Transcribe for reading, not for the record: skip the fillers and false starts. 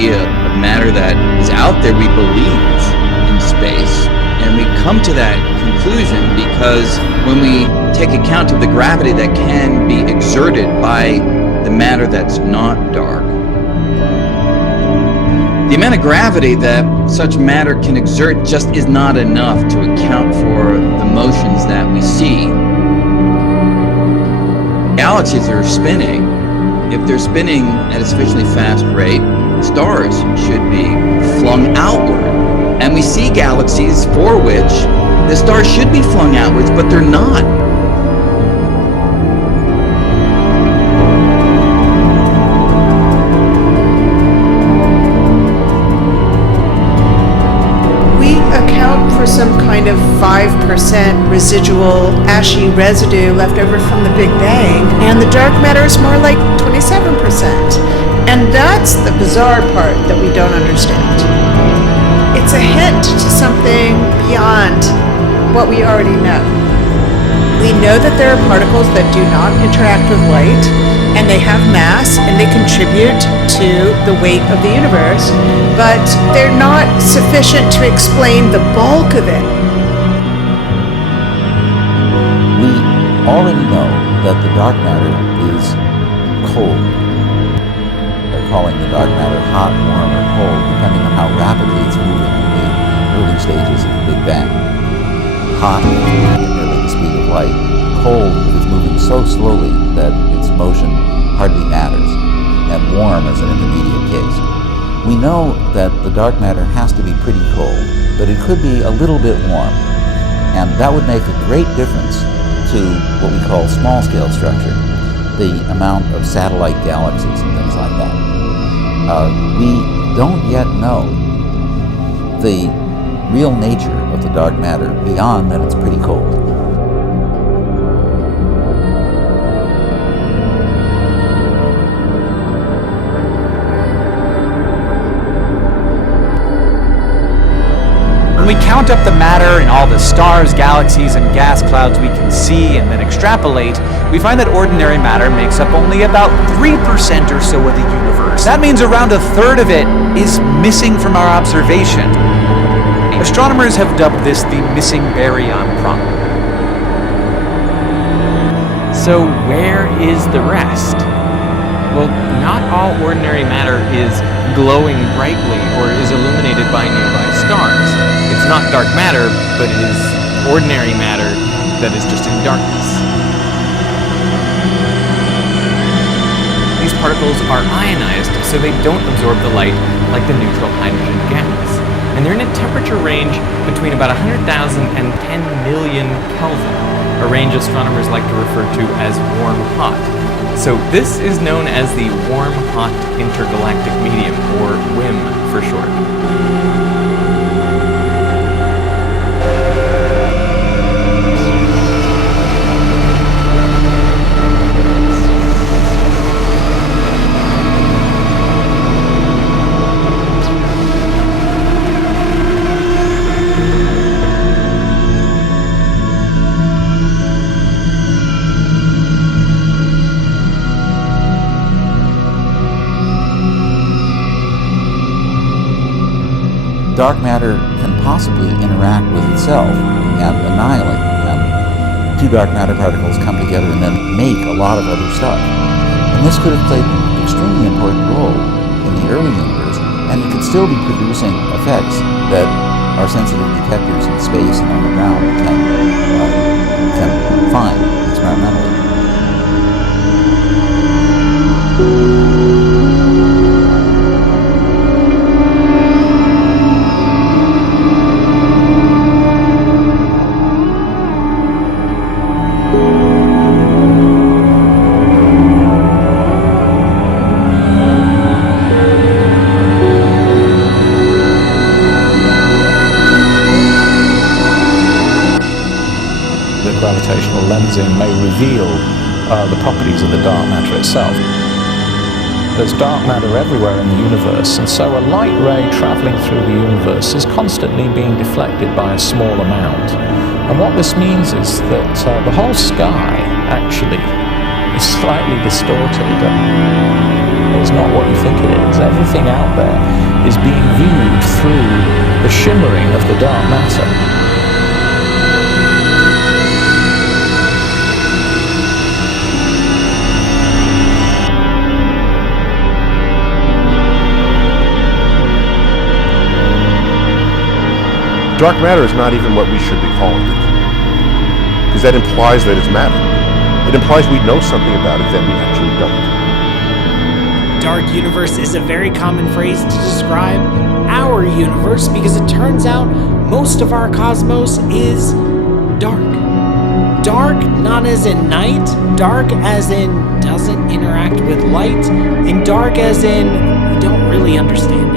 idea of matter that is out there, we believe, in space. And we come to that conclusion because when we take account of the gravity that can be exerted by the matter that's not dark, the amount of gravity that such matter can exert just is not enough to account for the motions that we see. Galaxies are spinning. If they're spinning at a sufficiently fast rate, stars should be flung outward. And we see galaxies for which the stars should be flung outwards, but they're not. We account for some kind of 5% residual ashy residue left over from the Big Bang, and the dark matter is more like 27%. And that's the bizarre part that we don't understand. It's a hint to something beyond what we already know. We know that there are particles that do not interact with light, and they have mass, and they contribute to the weight of the universe, but they're not sufficient to explain the bulk of it. We already know that the dark matter is cold. They're calling the dark matter hot, warm, or cold, depending on how rapidly it's moving in the early stages of the Big Bang. Hot if it's moving at nearly the speed of light, cold if it's moving so slowly that its motion hardly matters, and warm as an intermediate case. We know that the dark matter has to be pretty cold, but it could be a little bit warm, and that would make a great difference to what we call small-scale structure, the amount of satellite galaxies and things like that. We don't yet know the real nature of the dark matter beyond that it's pretty cold. When we count up the matter in all the stars, galaxies, and gas clouds we can see and then extrapolate, we find that ordinary matter makes up only about 3% or so of the universe. That means around a third of it is missing from our observation. Astronomers have dubbed this the missing baryon problem. So where is the rest? Well, not all ordinary matter is glowing brightly or is illuminated by nearby stars. It's not dark matter, but it is ordinary matter that is just in darkness. These particles are ionized, so they don't absorb the light like the neutral hydrogen gas. And they're in a temperature range between about 100,000 and 10 million Kelvin, a range astronomers like to refer to as warm-hot. So this is known as the warm-hot intergalactic medium, or WIM for short. Dark matter can possibly interact with itself and annihilate, and two dark matter particles come together and then make a lot of other stuff. And this could have played an extremely important role in the early universe, and it could still be producing effects that our sensitive detectors in space and on the ground can find experimentally. Gravitational lensing may reveal the properties of the dark matter itself. There's dark matter everywhere in the universe, and so a light ray traveling through the universe is constantly being deflected by a small amount. And what this means is that the whole sky actually is slightly distorted. is not what you think it is. Everything out there is being viewed through the shimmering of the dark matter. Dark matter is not even what we should be calling it, because that implies that it's matter. It implies we know something about it that we actually don't. Dark universe is a very common phrase to describe our universe because it turns out most of our cosmos is dark. Dark not as in night, dark as in doesn't interact with light, and dark as in we don't really understand